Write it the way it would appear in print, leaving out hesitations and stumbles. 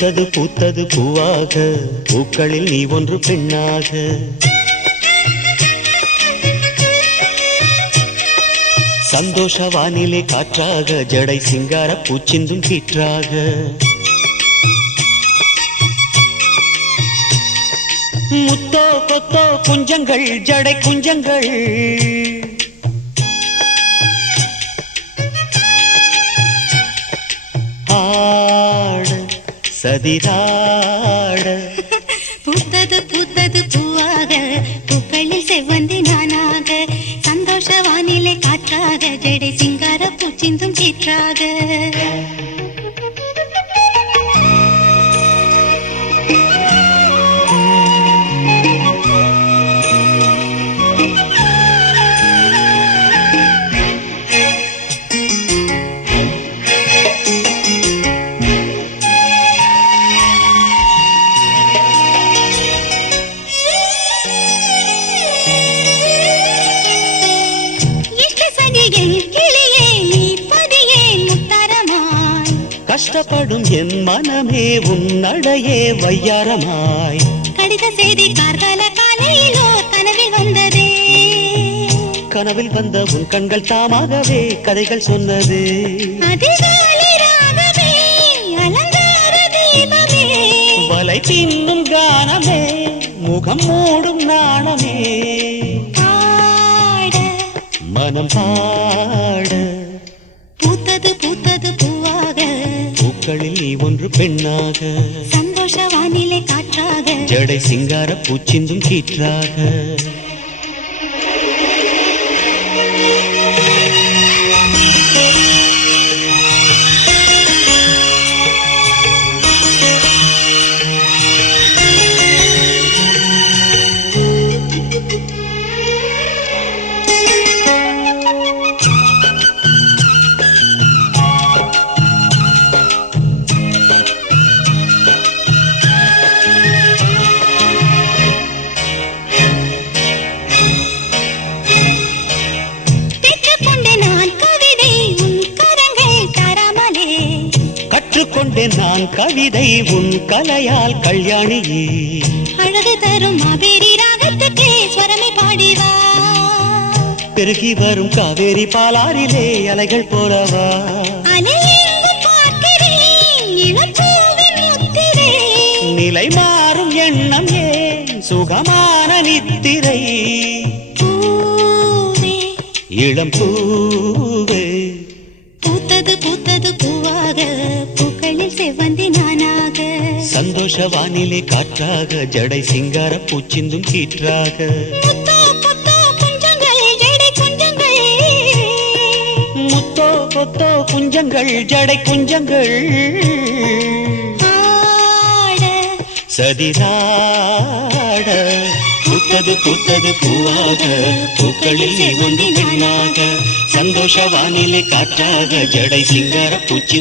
பூத்தது பூத்தது பூவாக பூக்களில் நீ ஒன்று பெண்ணாக சந்தோஷ வானிலே காற்றாக ஜடை சிங்கார பூச்சிந்தும் கீற்றாக முத்தோ கொத்தோ குஞ்சங்கள் ஜடை குஞ்சங்கள் ஆட சதிராட பூத்தது பூத்தது பூவாக பூக்களில் செவ்வந்தி நானாக சந்தோஷ வானிலை காற்றாக ஜடை சிங்கார பூச்சிந்தும் கீற்றாக கஷ்டப்படும் என் மனமே உன்னடையே வையாரமாய் கடித செய்தி கார்கால காலையிலோ கனவில் வந்ததே கனவில் வந்த உன் கண்கள் தாமாகவே கதைகள் சொன்னது வலை பின்னும் கானமே முகம் மூடும் நாணமே மனம் பாட பூத்தது பூத்தது பூவாக பூக்களில் நீ ஒன்று பெண்ணாக சந்தோஷ வானிலை காற்றாக ஜடை சிங்கார பூச்சிந்தும் கீற்றாக கற்றுக்கொண்டேன் நான் கவிதை உன் கலையால் கல்யாணியே அழகு தரும் மாபேரி ராகத்துக்கு ஸ்வரமே பாடிவா பெருகி வரும் காவேரி பாலாரிலே அலைகள் போலவா நிலை மாறும் எண்ணம் ஏன் சுகமான நித்திரை இளம் பூவே பூத்தது பூத்தது பூவாக பூக்களில் செவ்வந்தி நானாக சந்தோஷ வானிலை காற்றாக ஜடை சிங்கார பூச்சிந்தும் கீற்றாக முத்தோ கொத்தோ குஞ்சங்கள் ஜடை குஞ்சங்கள் சதிராட பூத்தது பூத்தது பூவாக பூக்களில் நீ ஒன்று பெண்ணாக சந்தோஷ வானிலை காற்றாக ஜடை சிங்கார பூச்சி